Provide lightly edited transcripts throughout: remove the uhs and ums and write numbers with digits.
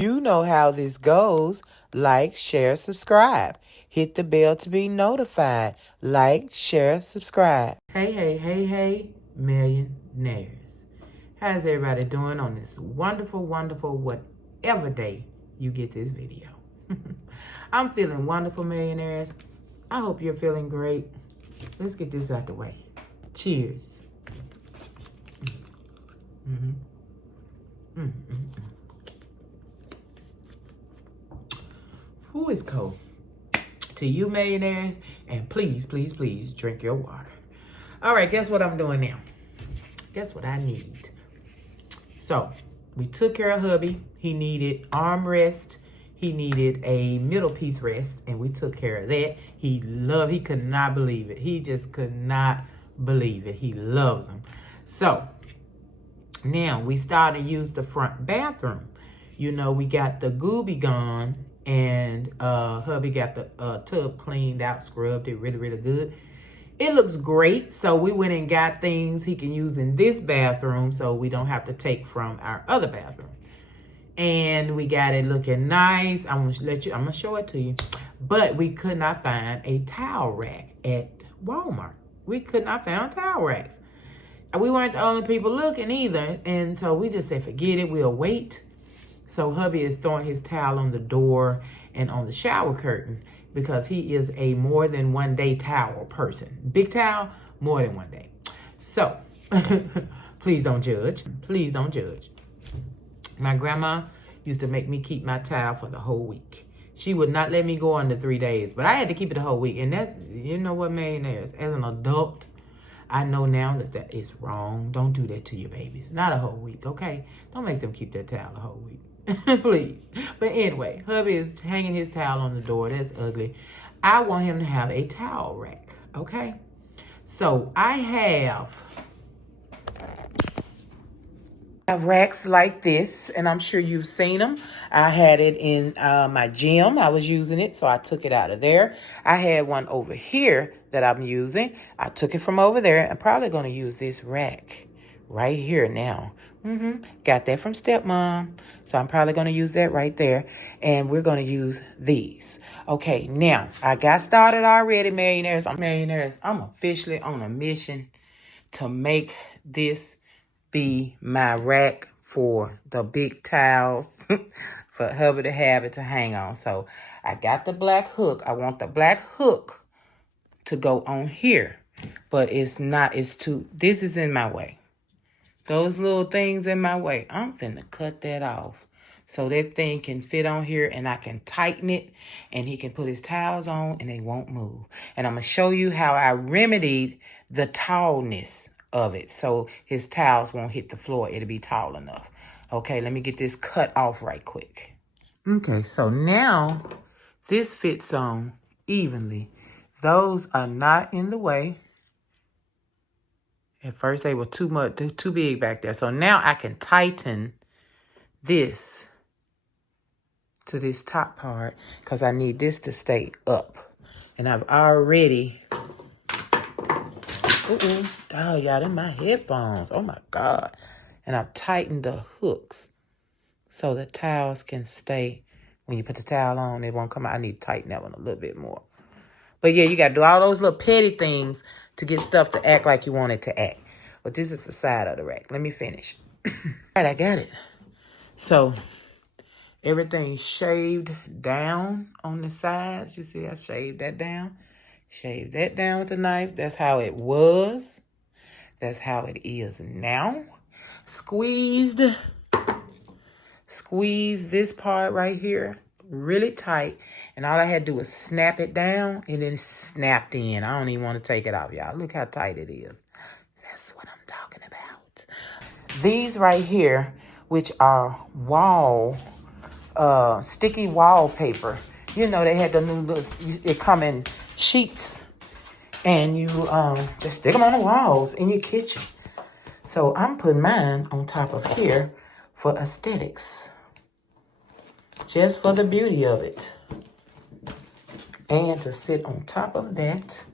You know how this goes. Like, share, subscribe. Hit the bell to be notified. Like, share, subscribe. Hey, millionaires. How's everybody doing on this wonderful, whatever day you get this video? I'm feeling wonderful, millionaires. I hope you're feeling great. Let's get this out the way. Cheers. Mm-hmm. Mm-hmm. Who is cold? To you millionaires, and please, please, please drink your water. All right, guess what I'm doing now? Guess what I need? So, we took care of hubby. He needed arm rest. He needed a middle piece rest, and we took care of that. He could not believe it. He just could not believe it. He loves them. So, now we started to use the front bathroom. You know, we got the gooby gone, and hubby got the tub cleaned out, scrubbed it really, really good. It looks great. So we went and got things he can use in this bathroom so we don't have to take from our other bathroom. And we got it looking nice. I'm gonna show it to you. But we could not find a towel rack at Walmart. We could not find towel racks. We weren't the only people looking either. And so we just said, forget it, we'll wait. So hubby is throwing his towel on the door and on the shower curtain because he is a more than 1 day towel person. Big towel, more than 1 day. So, please don't judge. Please don't judge. My grandma used to make me keep my towel for the whole week. She would not let me go under 3 days, but I had to keep it the whole week. And that's, you know what, millionaires, as an adult, I know now that is wrong. Don't do that to your babies. Not a whole week, okay? Don't make them keep their towel a whole week. Please. But anyway, hubby is hanging his towel on the door. That's ugly. I want him to have a towel rack, okay? So I have racks like this, and I'm sure you've seen them. I had it in my gym. I was using it, so I took it out of there. I had one over here that I'm using. I took it from over there. I'm probably going to use this rack right here now. Got that from stepmom. So I'm probably going to use that right there. And we're going to use these. Okay, now, I got started already, millionaires. I'm officially on a mission to make this be my rack for the big towels for hubby to have it to hang on. So I got the black hook. I want the black hook to go on here. But this is in my way. Those little things in my way, I'm finna cut that off. So that thing can fit on here and I can tighten it and he can put his towels on and they won't move. And I'm gonna show you how I remedied the tallness of it so his towels won't hit the floor. It'll be tall enough. Okay, let me get this cut off right quick. Okay, so now this fits on evenly. Those are not in the way. At first they were too big back there. So now I can tighten this to this top part because I need this to stay up. And I've already, oh y'all, in my headphones. Oh my God. And I've tightened the hooks so the towels can stay. When you put the towel on, it won't come out. I need to tighten that one a little bit more. But yeah, you got to do all those little petty things to get stuff to act like you want it to act. But this is the side of the rack. Let me finish. All right, I got it. So everything's shaved down on the sides. You see, I shaved that down. Shaved that down with the knife. That's how it was. That's how it is now. Squeeze this part right here really tight. And all I had to do was snap it down and then it snapped in. I don't even want to take it off, y'all. Look how tight it is. That's what I'm talking about. These right here, which are sticky wallpaper. You know, they had the new little, it come in sheets. And you just stick them on the walls in your kitchen. So I'm putting mine on top of here for aesthetics. Just for the beauty of it. And to sit on top of that.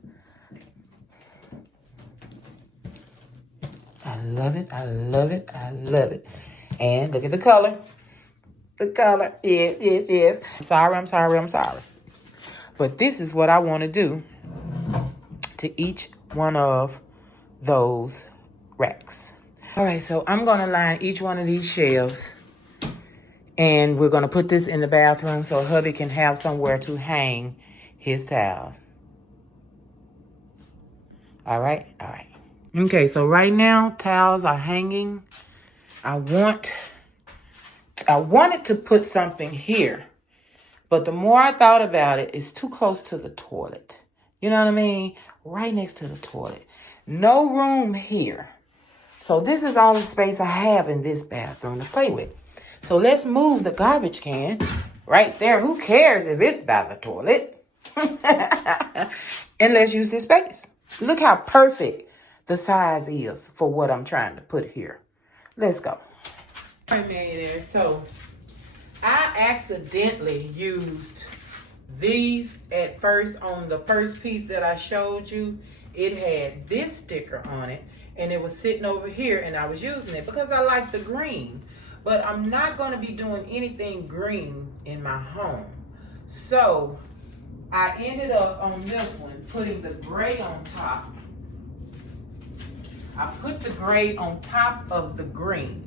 I love it, I love it, I love it. And look at the color. The color. Yes. I'm sorry. But this is what I want to do to each one of those racks. All right, so I'm going to line each one of these shelves. And we're going to put this in the bathroom so hubby can have somewhere to hang his towels. All right. Okay, so right now, towels are hanging. I wanted to put something here. But the more I thought about it, it's too close to the toilet. You know what I mean? Right next to the toilet. No room here. So this is all the space I have in this bathroom to play with. So let's move the garbage can right there. Who cares if it's by the toilet? And let's use this space. Look how perfect the size is for what I'm trying to put here. Let's go. All right, millionaire. So I accidentally used these at first on the first piece that I showed you. It had this sticker on it and it was sitting over here and I was using it because I like the green. But I'm not going to be doing anything green in my home. So I ended up on this one putting the gray on top. I put the gray on top of the green.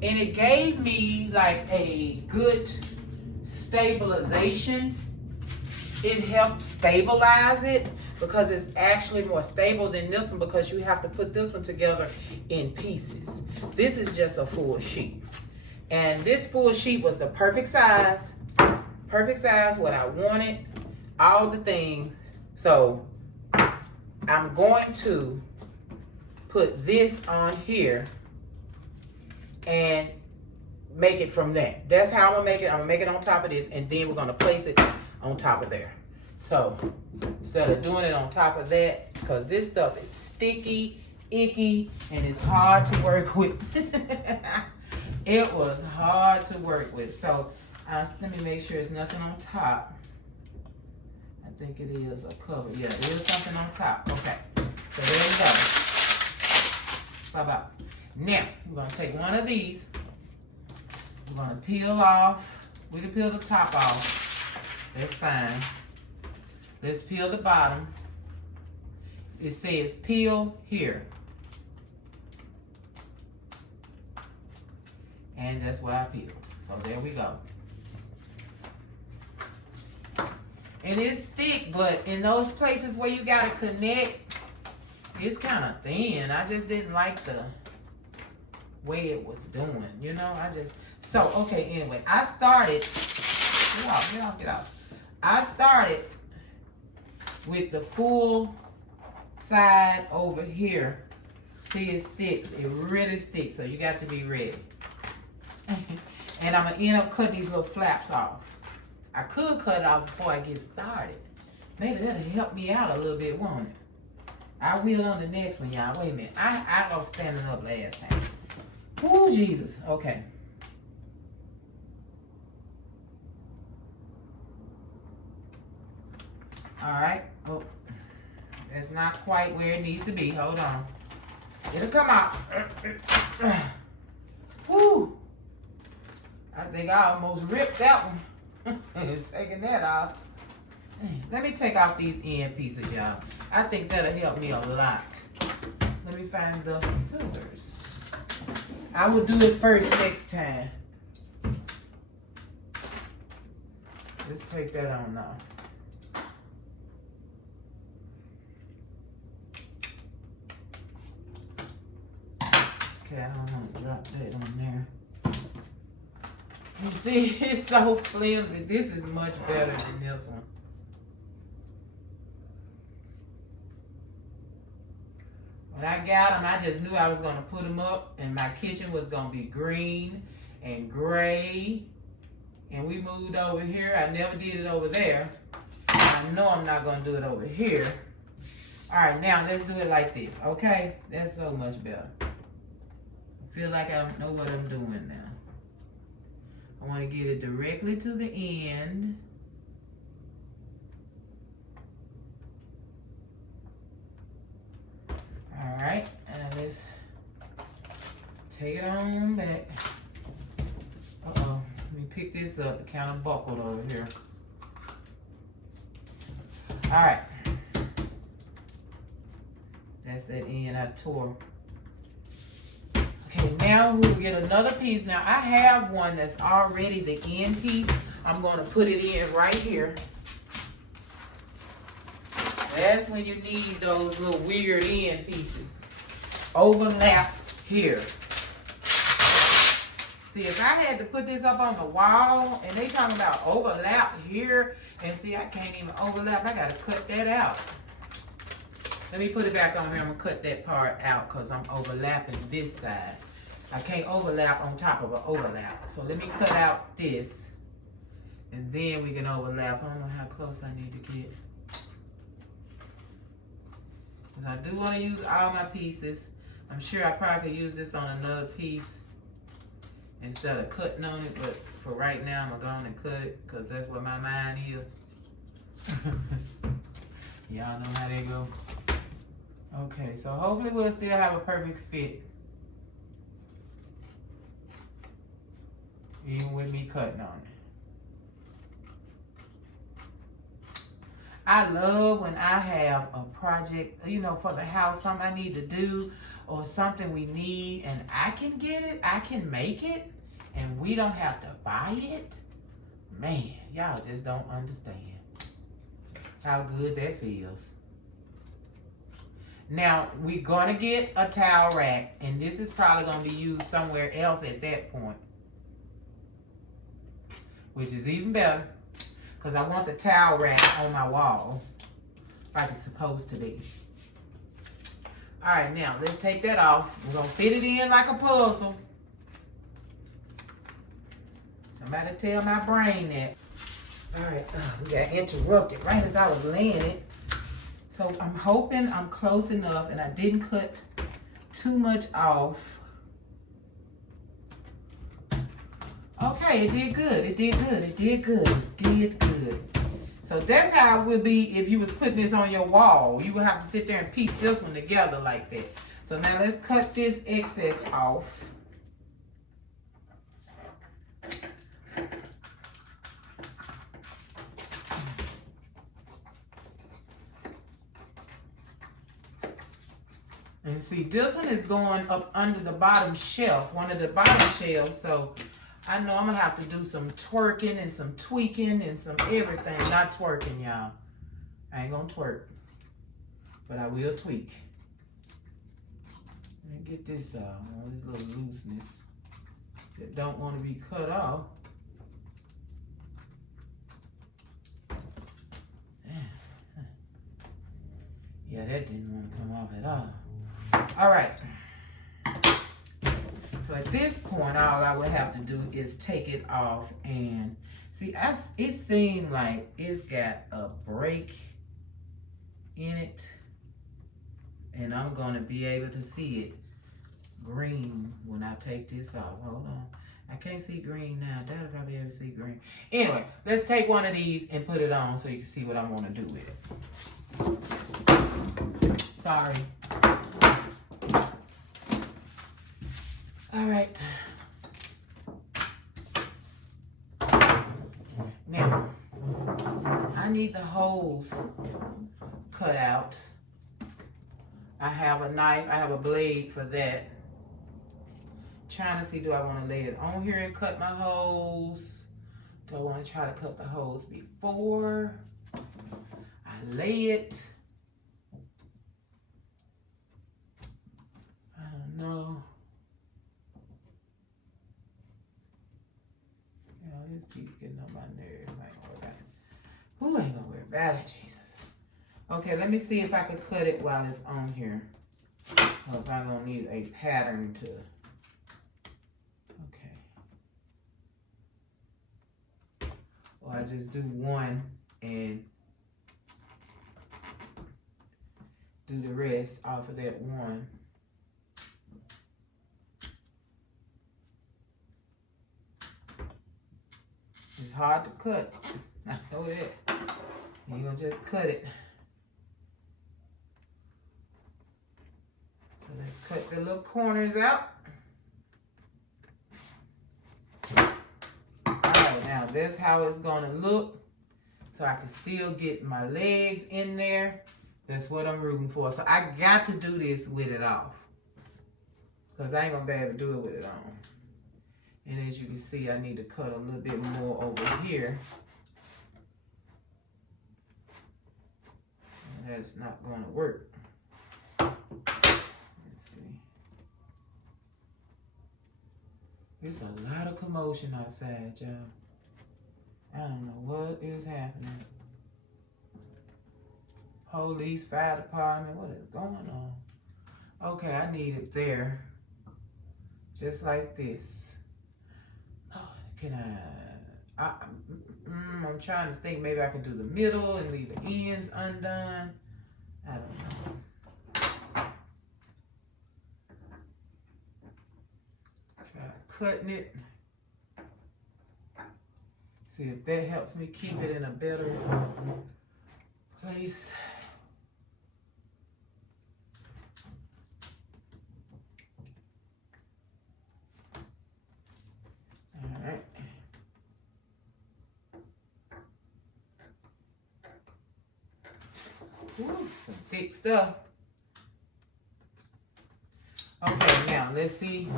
And it gave me like a good stabilization. It helped stabilize it because it's actually more stable than this one because you have to put this one together in pieces. This is just a full sheet. And this full sheet was the perfect size, what I wanted, all the things. So I'm going to put this on here and make it from that. That's how I'm gonna make it. I'm gonna make it on top of this and then we're gonna place it on top of there. So instead of doing it on top of that, because this stuff is sticky, icky, and it's hard to work with. It was hard to work with. So let me make sure there's nothing on top. I think it is a cover. Yeah, there is something on top. Okay, so there we go. Bye-bye. Now, we're going to take one of these. We're going to peel off. We can peel the top off. That's fine. Let's peel the bottom. It says peel here. And that's where I peeled. So there we go. And it's thick, but in those places where you got to connect, it's kind of thin. I just didn't like the way it was doing, you know. Okay, anyway, I started, get off. I started with the full side over here. See, it sticks. It really sticks, so you got to be ready. And I'm going to end up cutting these little flaps off. I could cut it off before I get started. Maybe that'll help me out a little bit, won't it? I will on the next one, y'all. Wait a minute. I was standing up last time. Oh, Jesus. Okay. All right. Oh, that's not quite where it needs to be. Hold on. It'll come out. Woo. I think I almost ripped that one. Taking that off. Let me take off these end pieces, y'all. I think that'll help me a lot. Let me find the scissors. I will do it first next time. Let's take that on now. Okay, I don't want to drop that on there. You see, it's so flimsy. This is much better than this one. When I got them, I just knew I was going to put them up, and my kitchen was going to be green and gray. And we moved over here. I never did it over there. I know I'm not going to do it over here. All right, now let's do it like this, okay? That's so much better. I feel like I know what I'm doing now. I want to get it directly to the end. All right, and let's take it on back. Uh-oh, let me pick this up. It kind of buckled over here. All right. That's that end I tore. Okay, now we'll get another piece. Now I have one that's already the end piece. I'm going to put it in right here. That's when you need those little weird end pieces. Overlap here. See, if I had to put this up on the wall, and they talking about overlap here, and see, I can't even overlap. I got to cut that out. Let me put it back on here. I'm going to cut that part out because I'm overlapping this side. I can't overlap on top of an overlap. So let me cut out this, and then we can overlap. I don't know how close I need to get. Because I do want to use all my pieces. I'm sure I probably could use this on another piece instead of cutting on it, but for right now, I'm going to go on and cut it because that's what my mind is. Y'all know how they go. Okay, so hopefully we'll still have a perfect fit. Even with me cutting on it. I love when I have a project, you know, for the house, something I need to do or something we need, and I can get it, I can make it, and we don't have to buy it. Man, y'all just don't understand how good that feels. Now, we're going to get a towel rack, and this is probably going to be used somewhere else at that point, which is even better, because I want the towel rack on my wall like it's supposed to be. All right, now, let's take that off. We're going to fit it in like a puzzle. Somebody tell my brain that. All right, we got interrupted right as I was laying it. So I'm hoping I'm close enough and I didn't cut too much off. Okay, it did good. It did good. It did good. It did good. So that's how it would be if you was putting this on your wall. You would have to sit there and piece this one together like that. So now let's cut this excess off. And see, this one is going up under the bottom shelf, one of the bottom shelves. So I know I'm going to have to do some twerking and some tweaking and some everything. Not twerking, y'all. I ain't going to twerk. But I will tweak. Let me get this out. All this little looseness that don't want to be cut off. Yeah, that didn't want to come off at all. All right. So at this point, all I would have to do is take it off and see. It seemed like it's got a break in it, and I'm gonna be able to see it green when I take this off. Hold on, I can't see green now. Doubt if I'll be able to see green. Anyway, let's take one of these and put it on so you can see what I want to do with it. Sorry. All right. Now, I need the holes cut out. I have a knife, I have a blade for that. Trying to see, do I want to lay it on here and cut my holes? Do I want to try to cut the holes before I lay it? I don't know. This piece getting on my nerves. I ain't gonna worry about it. Who ain't gonna worry about it, Jesus? Okay, let me see if I could cut it while it's on here. Or if I'm gonna need a pattern to. Okay. Or I just do one and do the rest off of that one. It's hard to cut. I know that. You're gonna just cut it. So let's cut the little corners out. All right. that's how it's gonna look. So I can still get my legs in there. That's what I'm rooting for. So I got to do this with it off. Because I ain't gonna be able to do it with it on. And as you can see, I need to cut a little bit more over here. And that's not gonna work. Let's see. There's a lot of commotion outside, y'all. I don't know what is happening. Police, fire department, what is going on? Okay, I need it there. Just like this. Oh, can I'm trying to think maybe I can do the middle and leave the ends undone. I don't know. Try cutting it. See if that helps me keep it in a better place. All right. Ooh, some thick stuff. Okay, now let's see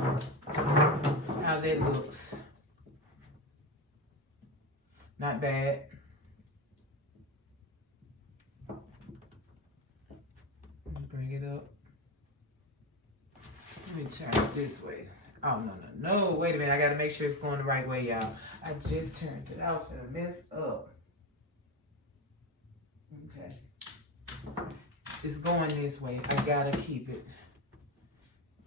how that looks. Not bad. Let me bring it up. Let me turn it this way. Oh, no. Wait a minute. I got to make sure it's going the right way, y'all. I just turned it. I was going to mess up. Okay. It's going this way. I got to keep it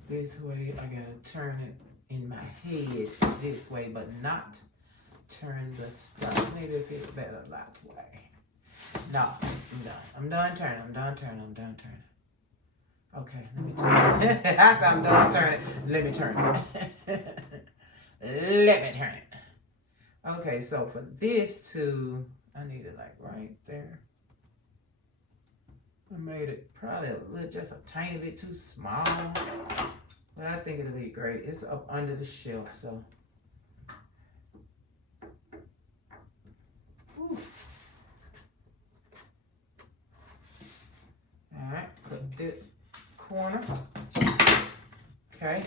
this way. I got to turn it in my head this way, but not turn the stuff. Maybe if it's better that way. No, I'm done. I'm done turning. Okay, let me turn it. That's how I'm done turning. Let me turn it. Let me turn it. Okay, so for this to, I need it like right there. I made it probably just a tiny bit too small. But I think it'll be great. It's up under the shelf, so. Whew. All right, cut this corner. Okay,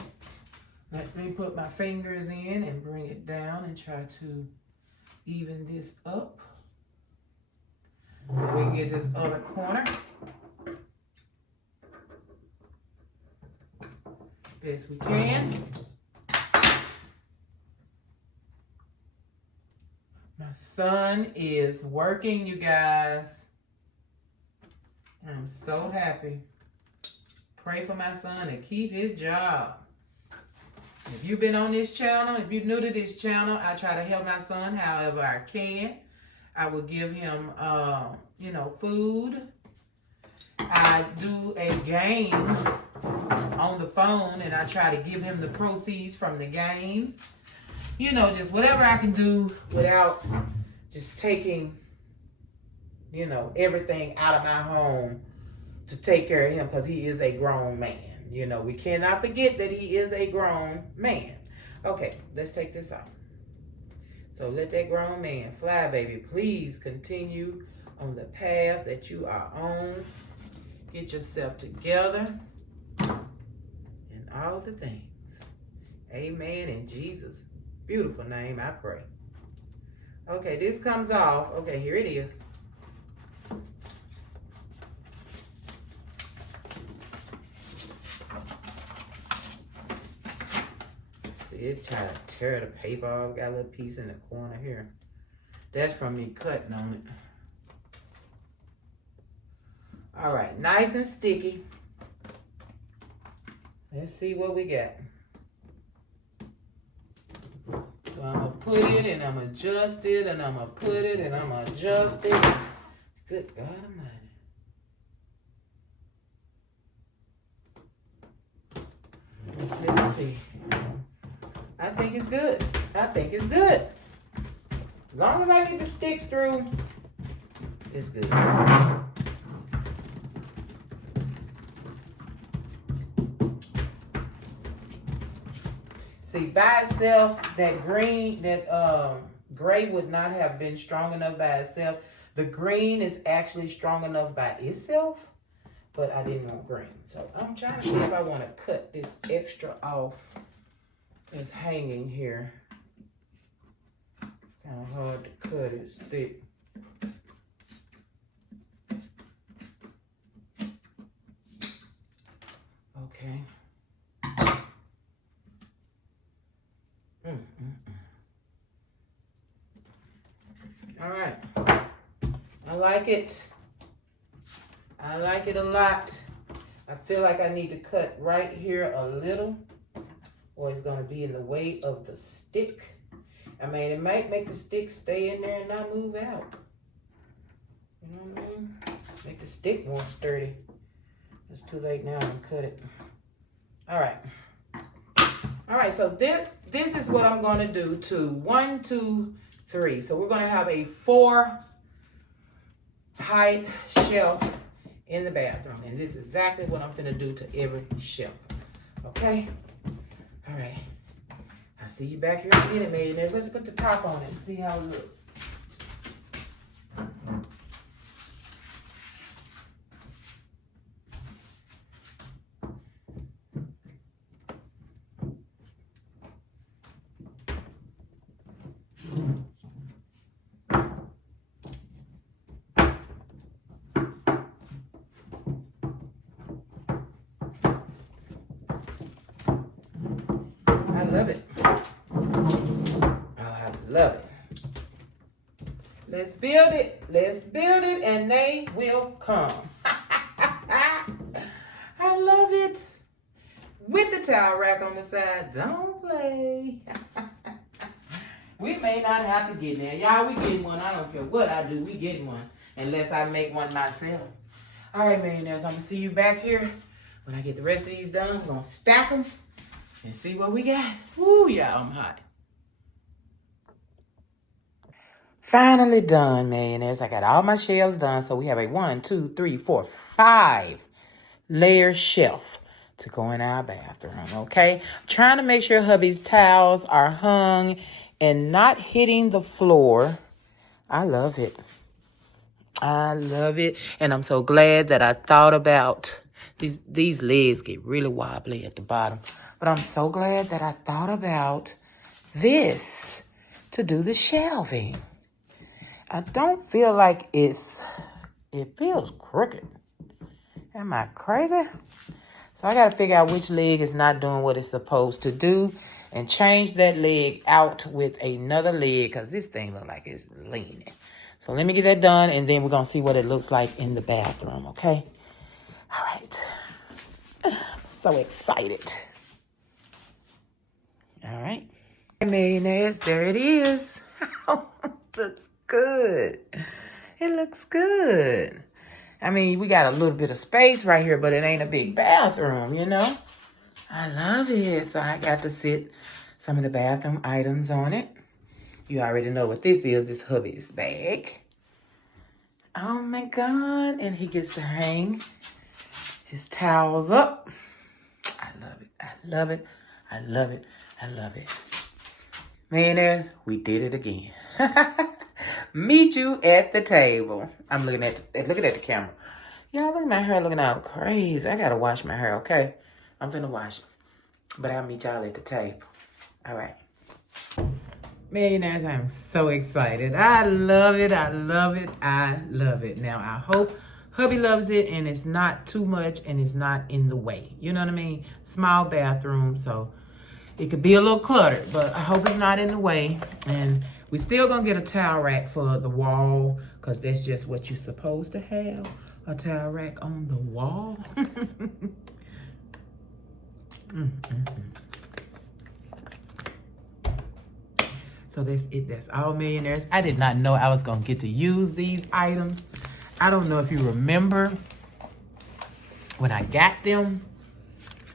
let me put my fingers in and bring it down and try to even this up so we can get this other corner. Best we can. My son is working, you guys. I'm so happy. Pray for my son to keep his job. If you've been on this channel, if you're new to this channel, I try to help my son however I can. I will give him, food. I do a game on the phone and I try to give him the proceeds from the game. You know, just whatever I can do without just taking, everything out of my home to take care of him because he is a grown man. We cannot forget that he is a grown man. Okay, let's take this out. So let that grown man fly, baby. Please continue on the path that you are on. Get yourself together and all the things. Amen. In Jesus' beautiful name, I pray. Okay, this comes off. Okay, here it is. It tried to tear the paper off. Got a little piece in the corner here. That's from me cutting on it. All right, nice and sticky. Let's see what we got. So I'm gonna put it and I'm gonna adjust it and I'm gonna put it and I'm gonna adjust it. Good God Almighty. Let's see. I think it's good. As long as I get the sticks through, it's good. See, by itself, that gray would not have been strong enough by itself. The green is actually strong enough by itself, but I didn't want green. So I'm trying to see if I want to cut this extra off that's hanging here. Kind of hard to cut, it's thick. Okay. All right. I like it. I like it a lot. I feel like I need to cut right here a little, or it's going to be in the way of the stick. I mean, it might make the stick stay in there and not move out. You know what I mean? Make the stick more sturdy. It's too late now to cut it. All right. All right, so this is what I'm going to do to 1, 2, 3. So we're going to have a 4 height shelf in the bathroom. And this is exactly what I'm going to do to every shelf. Okay? All right. I'll see you back here in a minute, millionaires. Let's put the top on it and see how it looks. I love it. Oh, I love it. Let's build it. Let's build it, and they will come. I love it. With the towel rack on the side. Don't play. We may not have to get there. Y'all, we getting one. I don't care what I do. We getting one. Unless I make one myself. All right, millionaires. I'm going to see you back here. When I get the rest of these done, we're going to stack them and see what we got. Woo, yeah, I'm hot. Finally done, millionaires. I got all my shelves done. So we have a 1, 2, 3, 4, 5 layer shelf to go in our bathroom, okay? I'm trying to make sure hubby's towels are hung and not hitting the floor. I love it. I love it. And I'm so glad that I thought about these legs get really wobbly at the bottom. But I'm so glad that I thought about this to do the shelving. I don't feel like it feels crooked. Am I crazy? So I got to figure out which leg is not doing what it's supposed to do and change that leg out with another leg because this thing looks like it's leaning. So let me get that done, and then we're going to see what it looks like in the bathroom, okay? All right. So excited. All right. Millionaires, there it is. Looks good. It looks good. I mean, we got a little bit of space right here, but it ain't a big bathroom, you know? I love it. So I got to sit some of the bathroom items on it. You already know what this is. This hubby's bag. Oh, my God. And he gets to hang his towels up. I love it. I love it. I love it. I love it. Millionaires, we did it again. Meet you at the table. I'm looking at the camera. Y'all, look at my hair looking out crazy. I got to wash my hair, okay? I'm finna wash it. But I'll meet y'all at the table. All right. Millionaires, I'm so excited. I love it. I love it. I love it. Now, I hope hubby loves it and it's not too much and it's not in the way. You know what I mean? Small bathroom, so it could be a little cluttered, but I hope it's not in the way. And we still gonna get a towel rack for the wall because that's just what you're supposed to have, a towel rack on the wall. So that's it. That's all, millionaires. I did not know I was gonna get to use these items. I don't know if you remember when I got them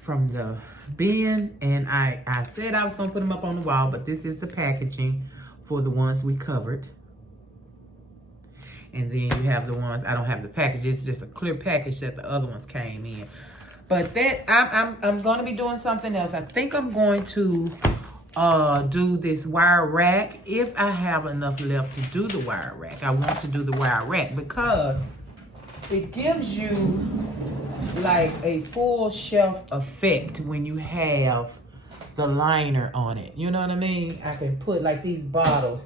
from the bin, and I said I was gonna put them up on the wall, but this is the packaging for the ones we covered. And then you have the ones, I don't have the package, it's just a clear package that the other ones came in. But that, I'm gonna be doing something else. I think I'm going to do this wire rack. If I have enough left to do the wire rack, I want to do the wire rack because it gives you like a full shelf effect when you have the liner on it. You know what I mean? I can put like these bottles.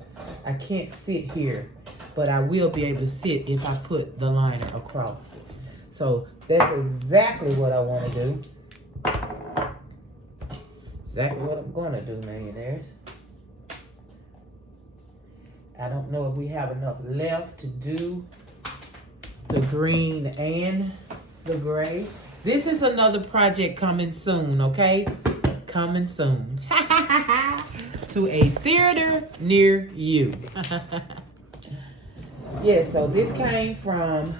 I can't sit here, but I will be able to sit if I put the liner across it. So that's exactly what I want to do. Exactly what I'm going to do, millionaires. I don't know if we have enough left to do the green and the gray. This is another project coming soon, okay? Coming soon. To a theater near you. Yeah, so this came from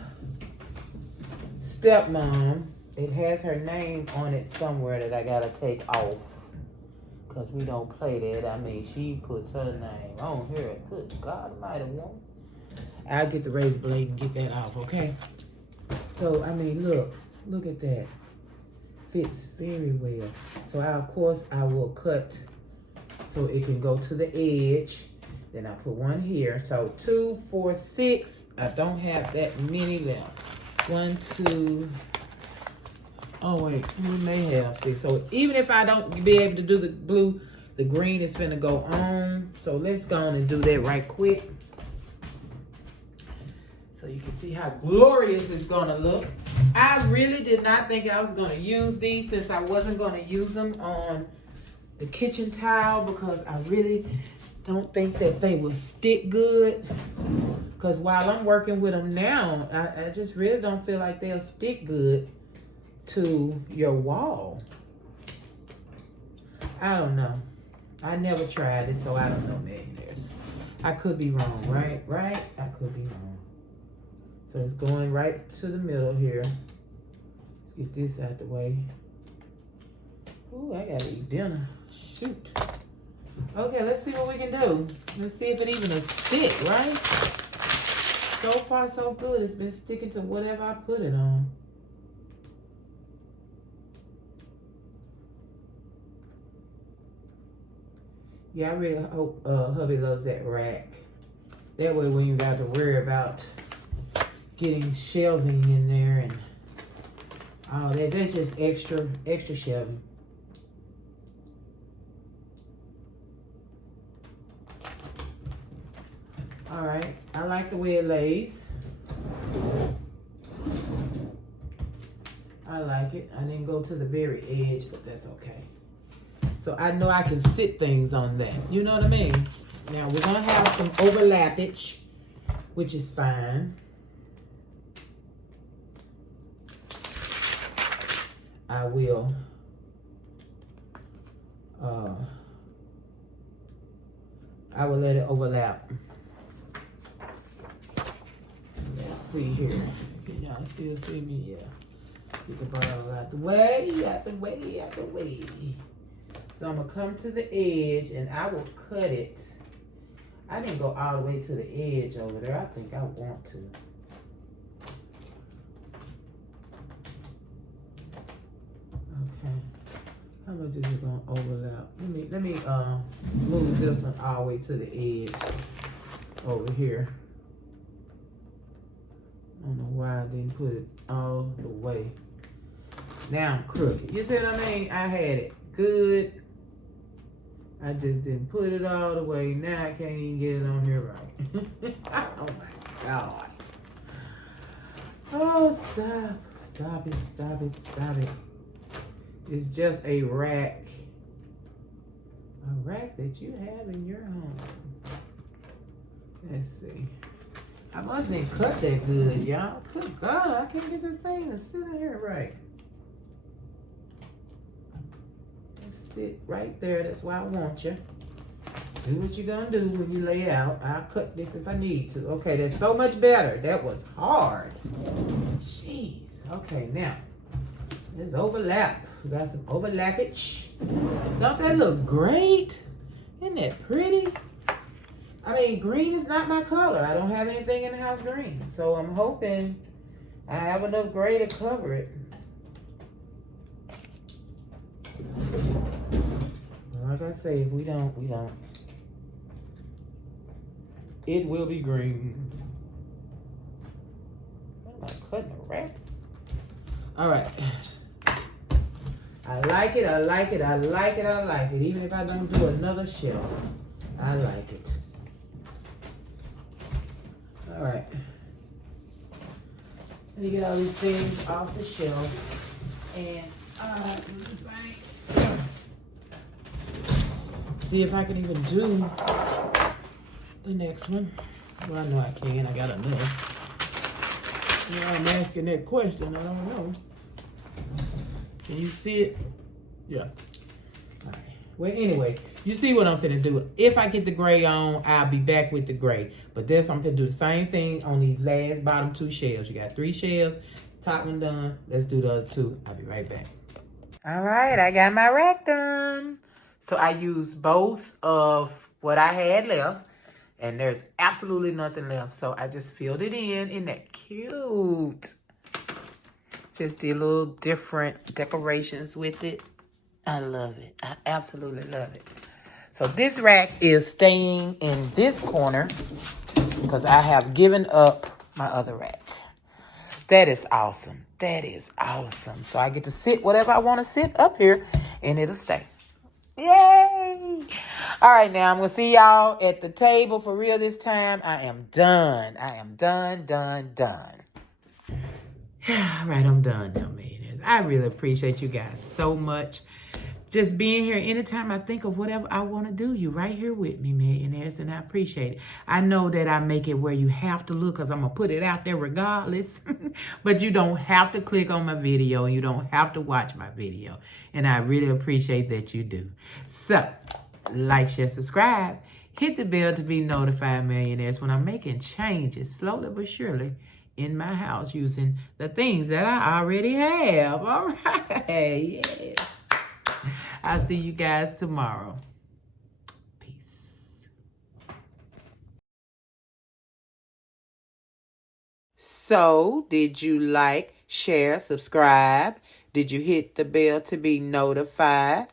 Stepmom. It has her name on it somewhere that I gotta take off. Because we don't play that. I mean, she puts her name on here. Good God Almighty, woman. I'll get the razor blade and get that off, okay? So, I mean, look at that. Fits very well. So, of course, I will cut so it can go to the edge. Then I put one here. So, 2, 4, 6. I don't have that many left. 1, 2. Oh, wait. We may have 6. So, even if I don't be able to do the blue, the green is finna go on. So, let's go on and do that right quick. So you can see how glorious it's gonna look. I really did not think I was gonna use these since I wasn't gonna use them on the kitchen tile because I really don't think that they will stick good. Because while I'm working with them now, I just really don't feel like they'll stick good to your wall. I don't know. I never tried it, so I don't know, millionaires. I could be wrong, right? Right? I could be wrong. So it's going right to the middle here. Let's get this out the way. Ooh, I gotta eat dinner. Shoot. Okay, let's see what we can do. Let's see if it even will stick, right? So far, so good. It's been sticking to whatever I put it on. Yeah, I really hope hubby loves that rack. That way when you got to worry about getting shelving in there and all that. That's just extra shelving. All right, I like the way it lays. I like it. I didn't go to the very edge, but that's okay. So I know I can sit things on that. You know what I mean? Now we're gonna have some overlappage, which is fine. I will let it overlap. Let's see here. Can y'all still see me? Yeah. Get the bottle out the way, out the way, out the way. So I'm gonna come to the edge and I will cut it. I didn't go all the way to the edge over there. I think I want to. How much is it gonna overlap? Let me move this one all the way to the edge over here. I don't know why I didn't put it all the way. Now I'm crooked. You see what I mean? I had it good. I just didn't put it all the way. Now I can't even get it on here right. Oh my God. Oh, stop. Stop it, stop it, stop it. It's just a rack. A rack that you have in your home. Let's see. I must didn't cut that good, y'all. Good God, I can't get this thing to sit in here right. Just sit right there. That's why I want you. Do what you're gonna do when you lay out. I'll cut this if I need to. Okay, that's so much better. That was hard. Jeez. Okay, now let's overlap. We got some overlappage. Don't that look great? Isn't that pretty? I mean, green is not my color. I don't have anything in the house green. So I'm hoping I have enough gray to cover it. Oh Like I say, if we don't. It will be green. I'm not cutting a wrap. All right. I like it. Even if I don't do another shelf, I like it. All right. Let me get all these things off the shelf and see if I can even do the next one. Well, I know I can. I got enough. Yeah, I'm asking that question. I don't know. Can you see it? Yeah. All right. Well, anyway, you see what I'm finna do. If I get the gray on, I'll be back with the gray. But this, I'm finna do the same thing on these last bottom 2 shelves. You got 3 shelves. Top one done. Let's do the other 2. I'll be right back. All right, I got my rack done. So I used both of what I had left. And there's absolutely nothing left. So I just filled it in. Isn't that cute? Just did little different decorations with it. I love it. I absolutely love it. So this rack is staying in this corner because I have given up my other rack. That is awesome. That is awesome. So I get to sit whatever I want to sit up here and it'll stay. Yay! All right, now I'm going to see y'all at the table for real this time. I am done. I am done. All right, I'm done now, millionaires. I really appreciate you guys so much. Just being here anytime I think of whatever I want to do, you right here with me, millionaires, and I appreciate it. I know that I make it where you have to look because I'm going to put it out there regardless. But you don't have to click on my video and you don't have to watch my video. And I really appreciate that you do. So, like, share, subscribe. Hit the bell to be notified, millionaires, when I'm making changes slowly but surely in my house using the things that I already have. All right. Yes. I'll see you guys tomorrow. Peace. So, did you like, share, subscribe? Did you hit the bell to be notified?